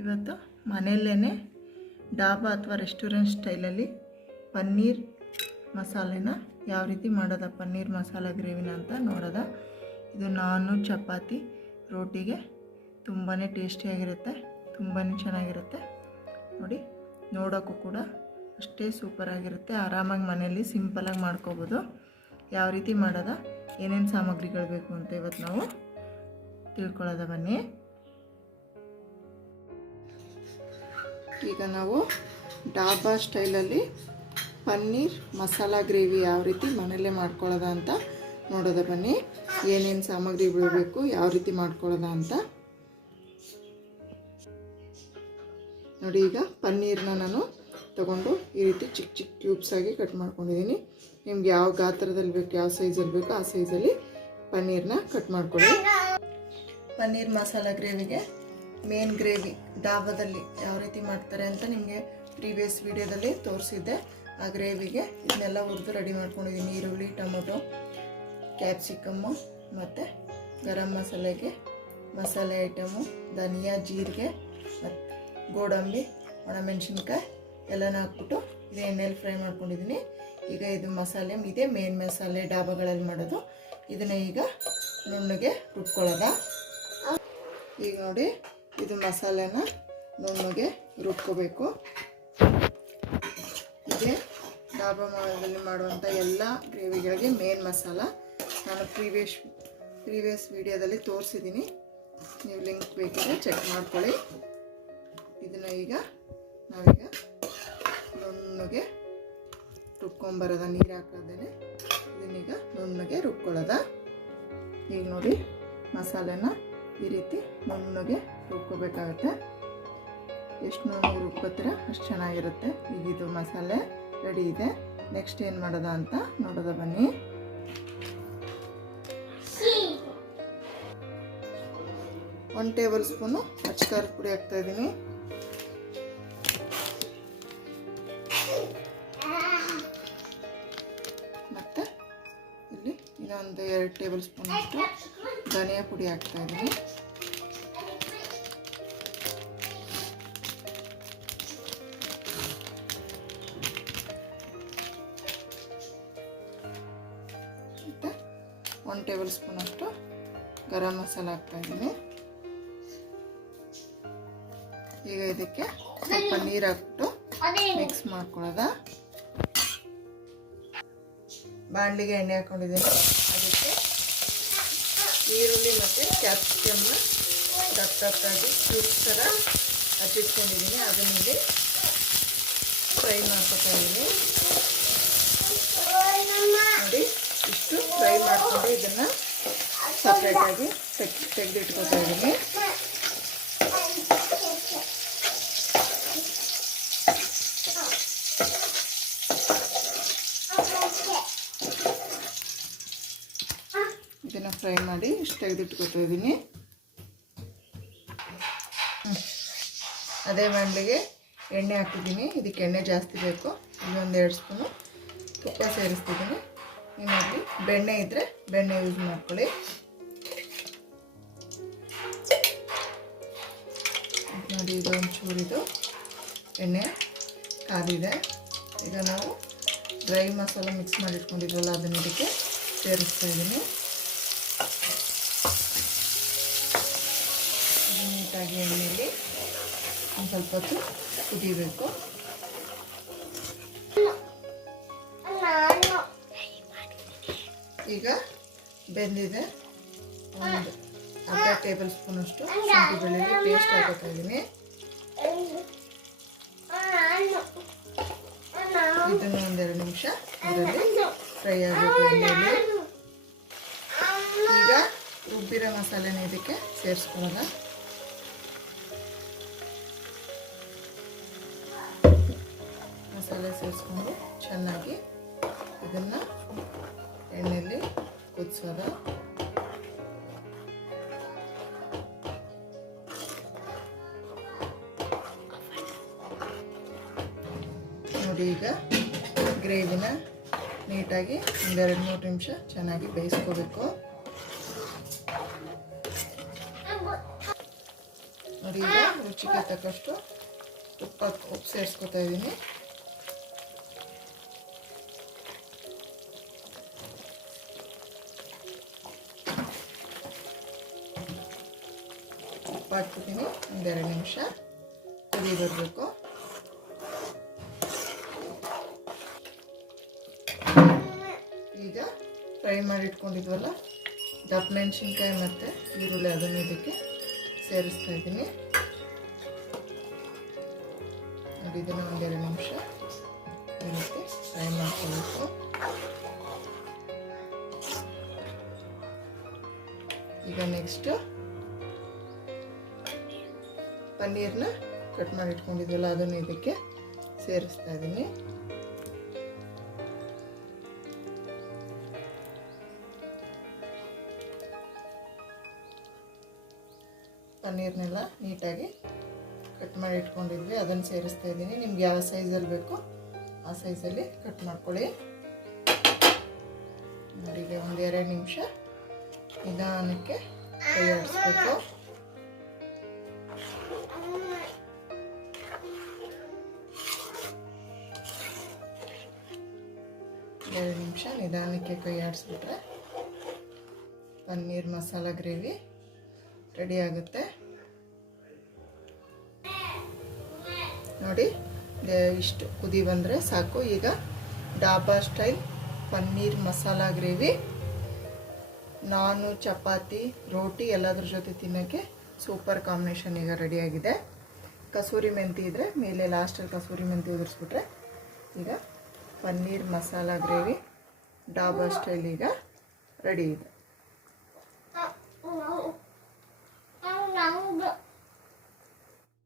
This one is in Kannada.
ಇವತ್ತು ಮನೆಯಲ್ಲೇ ಡಾಬಾ ಅಥವಾ ರೆಸ್ಟೋರೆಂಟ್ ಸ್ಟೈಲಲ್ಲಿ ಪನ್ನೀರ್ ಮಸಾಲೆನ ಯಾವ ರೀತಿ ಮಾಡೋದ, ಪನ್ನೀರ್ ಮಸಾಲ ಗ್ರೇವಿನ ಅಂತ ನೋಡೋದ. ಇದು ನಾನು ಚಪಾತಿ ರೋಟಿಗೆ ತುಂಬಾ ಟೇಸ್ಟಿಯಾಗಿರುತ್ತೆ, ತುಂಬಾ ಚೆನ್ನಾಗಿರುತ್ತೆ. ನೋಡಿ, ನೋಡೋಕ್ಕೂ ಕೂಡ ಅಷ್ಟೇ ಸೂಪರಾಗಿರುತ್ತೆ. ಆರಾಮಾಗಿ ಮನೆಯಲ್ಲಿ ಸಿಂಪಲಾಗಿ ಮಾಡ್ಕೋಬೋದು. ಯಾವ ರೀತಿ ಮಾಡೋದ, ಏನೇನು ಸಾಮಗ್ರಿಗಳು ಬೇಕು ಅಂತ ಇವತ್ತು ನಾವು ತಿಳ್ಕೊಳ್ಳೋದ ಬನ್ನಿ. ಈಗ ನಾವು ಡಾಬಾ ಸ್ಟೈಲಲ್ಲಿ ಪನ್ನೀರ್ ಮಸಾಲ ಗ್ರೇವಿ ಯಾವ ರೀತಿ ಮನೆಯಲ್ಲೇ ಮಾಡ್ಕೊಳ್ಳೋದ ಅಂತ ನೋಡೋದ ಬನ್ನಿ. ಏನೇನು ಸಾಮಗ್ರಿಗಳು ಬೇಕು, ಯಾವ ರೀತಿ ಮಾಡ್ಕೊಳ್ಳೋದ ಅಂತ ನೋಡಿ. ಈಗ ಪನ್ನೀರನ್ನ ನಾನು ತಗೊಂಡು ಈ ರೀತಿ ಚಿಕ್ಕ ಚಿಕ್ಕ ಕ್ಯೂಬ್ಸ್ ಆಗಿ ಕಟ್ ಮಾಡ್ಕೊಂಡಿದ್ದೀನಿ. ನಿಮ್ಗೆ ಯಾವ ಗಾತ್ರದಲ್ಲಿ ಬೇಕು, ಯಾವ ಸೈಜಲ್ಲಿ ಬೇಕು ಆ ಸೈಜಲ್ಲಿ ಪನ್ನೀರನ್ನ ಕಟ್ ಮಾಡ್ಕೊಳ್ಳಿ. ಪನ್ನೀರ್ ಮಸಾಲ ಗ್ರೇವಿಗೆ ಮೇನ್ ಗ್ರೇವಿ ಡಾಬಾದಲ್ಲಿ ಯಾವ ರೀತಿ ಮಾಡ್ತಾರೆ ಅಂತ ನಿಮಗೆ ಪ್ರೀವಿಯಸ್ ವಿಡಿಯೋದಲ್ಲಿ ತೋರಿಸಿದ್ದೆ. ಆ ಗ್ರೇವಿಗೆ ಇದನ್ನೆಲ್ಲ ಹುರಿದು ರೆಡಿ ಮಾಡ್ಕೊಂಡಿದ್ದೀನಿ. ಈರುಳ್ಳಿ, ಟೊಮೊಟೊ, ಕ್ಯಾಪ್ಸಿಕಮ್ಮು ಮತ್ತು ಗರಂ ಮಸಾಲೆಗೆ ಮಸಾಲೆ ಐಟಮು, ಧನಿಯಾ, ಜೀರಿಗೆ ಮತ್ತು ಗೋಡಂಬಿ, ಒಣಮೆಣಸಿನ್ಕಾಯಿ ಎಲ್ಲನ ಹಾಕ್ಬಿಟ್ಟು ಇದು ಎಣ್ಣೆಯಲ್ಲಿ ಫ್ರೈ ಮಾಡ್ಕೊಂಡಿದ್ದೀನಿ. ಈಗ ಇದು ಮಸಾಲೆ, ಇದೇ ಮೇನ್ ಮಸಾಲೆ ಡಾಬಾಗಳಲ್ಲಿ ಮಾಡೋದು. ಇದನ್ನು ಈಗ ನುಣ್ಣಗೆ ರುಬ್ಕೊಳ್ಳೋದ. ಈಗ ನೋಡಿ, ಇದು ಮಸಾಲೆನ ನುಣ್ಣಗೆ ರುಬ್ಕೋಬೇಕು. ಇದೇ ಡಾಬಾ ಮಾಡದಲ್ಲಿ ಮಾಡುವಂಥ ಎಲ್ಲ ಗ್ರೇವಿಗಳಿಗೆ ಮೇನ್ ಮಸಾಲ. ನಾನು ಪ್ರೀವಿಯಸ್ ವಿಡಿಯೋದಲ್ಲಿ ತೋರಿಸಿದ್ದೀನಿ, ನೀವು ಲಿಂಕ್ ಬೇಕಿದ್ರೆ ಚೆಕ್ ಮಾಡ್ಕೊಳ್ಳಿ. ಇದನ್ನು ಈಗ ನಾವೀಗ ನುಣ್ಣಗೆ ರುಬ್ಕೊಂಬರೋದ, ನೀರು ಹಾಕೋದೇನೆ ಇದನ್ನೀಗ ನುಣ್ಣಗೆ ರುಬ್ಕೊಳ್ಳೋದ. ಈಗ ನೋಡಿ, ಮಸಾಲೆನ ಈ ರೀತಿ ನುಣ್ಣಗೆ ರುಬ್ಕೋಬೇಕಾಗುತ್ತೆ. ಎಷ್ಟು ನುಣ್ಣಗೆ ರುಬ್ಕೋತೀರ ಅಷ್ಟು ಚೆನ್ನಾಗಿರುತ್ತೆ. ಈಗ ಇದು ಮಸಾಲೆ ರೆಡಿ ಇದೆ. ನೆಕ್ಸ್ಟ್ ಏನು ಮಾಡೋದ ಅಂತ ನೋಡೋದ ಬನ್ನಿ. ಒಂದು ಟೇಬಲ್ ಸ್ಪೂನು ಅಚ್ಚಕಾರದ ಪುಡಿ ಹಾಕ್ತಾಯಿದ್ದೀನಿ. ಮತ್ತು ಇಲ್ಲಿ ಇನ್ನೊಂದು 2 ಟೇಬಲ್ ಸ್ಪೂನ್ ಅಷ್ಟು ಧನಿಯಾ ಪುಡಿ ಹಾಕ್ತಾಯಿದ್ದೀನಿ. ಮತ್ತು 1 ಟೇಬಲ್ ಸ್ಪೂನ್ ಅಷ್ಟು ಗರಂ ಮಸಾಲ ಹಾಕ್ತಾಯಿದ್ದೀನಿ. ಈಗ ಇದಕ್ಕೆ ಸ್ವಲ್ಪ ನೀರು ಹಾಕ್ಬಿಟ್ಟು ಮಿಕ್ಸ್ ಮಾಡ್ಕೊಳ್ಳೋದ. ಬಾಣಲಿಗೆ ಎಣ್ಣೆ ಹಾಕ್ಕೊಂಡಿದ್ದೀನಿ. ಅದಕ್ಕೆ ಈರುಳ್ಳಿ ಮತ್ತು ಕ್ಯಾಪ್ಸಿಕಮ್ನ ದಪ್ಪಾಗಿ ಕ್ಯೂಬ್ಸ್ ಥರ ಹಚ್ಚಿಟ್ಕೊಂಡಿದ್ದೀನಿ. ಅದನ್ನಿಲ್ಲಿ ಫ್ರೈ ಮಾಡ್ಕೊತಾ ಇದ್ದೀನಿ. ನೋಡಿ, ಇಷ್ಟು ಫ್ರೈ ಮಾಡಿಕೊಂಡು ಇದನ್ನು ಸಪ್ರೇಟಾಗಿ ತೆಗೆದಿಟ್ಕೊತಾ ಇದ್ದೀನಿ. ಇದನ್ನು ಫ್ರೈ ಮಾಡಿ ಇಷ್ಟು ತೆಗೆದಿಟ್ಕೊತಾ ಇದ್ದೀನಿ. ಅದೇ ಬಾಣಲಿಗೆ ಎಣ್ಣೆ ಹಾಕಿದ್ದೀನಿ. ಇದಕ್ಕೆ ಎಣ್ಣೆ ಜಾಸ್ತಿ ಬೇಕು. ಇನ್ನೊಂದು 2 ಸ್ಪೂನು ತುಪ್ಪ ಸೇರಿಸ್ತಿದ್ದೀನಿ. ಇನ್ನೊಂದು ಬೆಣ್ಣೆ ಇದ್ದರೆ ಬೆಣ್ಣೆ ಯೂಸ್ ಮಾಡ್ಕೊಳ್ಳಿ. ನೋಡಿ, ಇದು ಒಂಚೂರಿದು ಎಣ್ಣೆ ಕಾದಿದೆ. ಈಗ ನಾವು ಡ್ರೈ ಮಸಾಲ ಮಿಕ್ಸ್ ಮಾಡಿಟ್ಕೊಂಡಿದ್ವಲ್ಲ, ಅದನ್ನು ಇದಕ್ಕೆ ಸೇರಿಸ್ತಾ ಇದ್ದೀನಿ. ನೀಟಾಗಿ ಎಣ್ಣೆಯಲ್ಲಿ ಒಂದು ಸ್ವಲ್ಪ ಹೊತ್ತು ಕುದಿಬೇಕು. ಈಗ ಬೆಂದಿದೆ. ಒಂದು ಅರ್ಧ ಟೇಬಲ್ ಸ್ಪೂನ್ ಅಷ್ಟು ಶುಂಠಿ ಬೆಳ್ಳುಳ್ಳಿ ಪೇಸ್ಟ್ ಹಾಕೋತಾ ಇದ್ದೀನಿ. ಇದನ್ನು 1-2 ನಿಮಿಷ ಅದರಲ್ಲಿ ಫ್ರೈ ಆಗಬೇಕು ಎಣ್ಣೆಯಲ್ಲಿ. ಈಗ ರುಬ್ಬಿರೋ ಮಸಾಲೆನ ಇದಕ್ಕೆ ಸೇರಿಸ್ಕೊಳ್ಳೋದ. ಮಸಾಲೆ ಸೇರಿಸ್ಕೊಂಡು ಚೆನ್ನಾಗಿ ಇದನ್ನು ಎಣ್ಣೆಯಲ್ಲಿ ಕುದಿಸೋದ. ನೋಡಿ, ಈಗ ಗ್ರೇವಿನ ನೀಟಾಗಿ 1-2-3 ನಿಮಿಷ ಚೆನ್ನಾಗಿ ಬೇಯಿಸ್ಕೋಬೇಕು. ನೋಡಿ, ನೋಡಿ, ಈಗ ರುಚಿಗೆ ತಕ್ಕಷ್ಟು ಉಪ್ಪು ಸೇರಿಸ್ಕೊತಾ ಇದ್ದೀನಿ. ಉಪ್ಪು ಹಾಕ್ಬಿಟ್ಟಿನಿ. ಒಂದೆರಡು ನಿಮಿಷ ಕುದಿ ಬರಬೇಕು. ಈಗ ಫ್ರೈ ಮಾಡಿ ಇಟ್ಕೊಂಡಿದ್ವಲ್ಲ ದಪ್ಪ ಮೆಣಸಿನ್ಕಾಯಿ ಮತ್ತು ಈರುಳ್ಳಿ, ಅದನ್ನು ಇದಕ್ಕೆ ಸೇರಿಸ್ತಾ ಇದ್ದೀನಿ. ನೋಡಿ, ಇದನ್ನು ಒಂದೆರಡು ನಿಮಿಷ ಈ ರೀತಿ ಫ್ರೈ ಮಾಡ್ಕೊಳ್ಬೇಕು. ಈಗ ನೆಕ್ಸ್ಟ್ ಪನ್ನೀರ್ನ ಕಟ್ ಮಾಡಿ ಇಟ್ಕೊಂಡಿದ್ವಲ್ಲ ಅದನ್ನು ಇದಕ್ಕೆ ಸೇರಿಸ್ತಾ ಇದ್ದೀನಿ. ಪನ್ನೀರ್ನೆಲ್ಲ ನೀಟಾಗಿ ಕಟ್ ಮಾಡಿ ಇಟ್ಕೊಂಡಿದ್ವಿ, ಅದನ್ನು ಸೇರಿಸ್ತಾ ಇದ್ದೀನಿ. ನಿಮ್ಗೆ ಯಾವ ಸೈಜಲ್ಲಿ ಬೇಕೋ ಆ ಸೈಜಲ್ಲಿ ಕಟ್ ಮಾಡ್ಕೊಳ್ಳಿ. ನೋಡಿ, ಈಗ ಒಂದೆರಡು ನಿಮಿಷ ನಿಧಾನಕ್ಕೆ ಕೈ ಆಡಿಸ್ಬೇಕು. ಎರಡು ನಿಮಿಷ ನಿಧಾನಕ್ಕೆ ಕೈ ಆಡಿಸ್ಬಿಟ್ರೆ ಪನ್ನೀರ್ ಮಸಾಲ ಗ್ರೇವಿ ರೆಡಿ ಆಗುತ್ತೆ. ನೋಡಿ, ಇಷ್ಟು ಕುದಿ ಬಂದರೆ ಸಾಕು. ಈಗ ಡಾಬಾ ಸ್ಟೈಲ್ ಪನ್ನೀರ್ ಮಸಾಲ ಗ್ರೇವಿ ನಾನು ಚಪಾತಿ, ರೋಟಿ ಎಲ್ಲದ್ರ ಜೊತೆ ತಿನ್ನೋಕ್ಕೆ ಸೂಪರ್ ಕಾಂಬಿನೇಷನ್ ಈಗ ರೆಡಿಯಾಗಿದೆ. ಕಸೂರಿ ಮೆಂತಿ ಇದ್ದರೆ ಮೇಲೆ ಲಾಸ್ಟಲ್ಲಿ ಕಸೂರಿ ಮೆಂತಿ ಉದುರಿಸ್ಬಿಟ್ರೆ ಈಗ ಪನ್ನೀರ್ ಮಸಾಲ ಗ್ರೇವಿ ಡಾಬಾ ಸ್ಟೈಲ್ ಈಗ ರೆಡಿ ಇದೆ.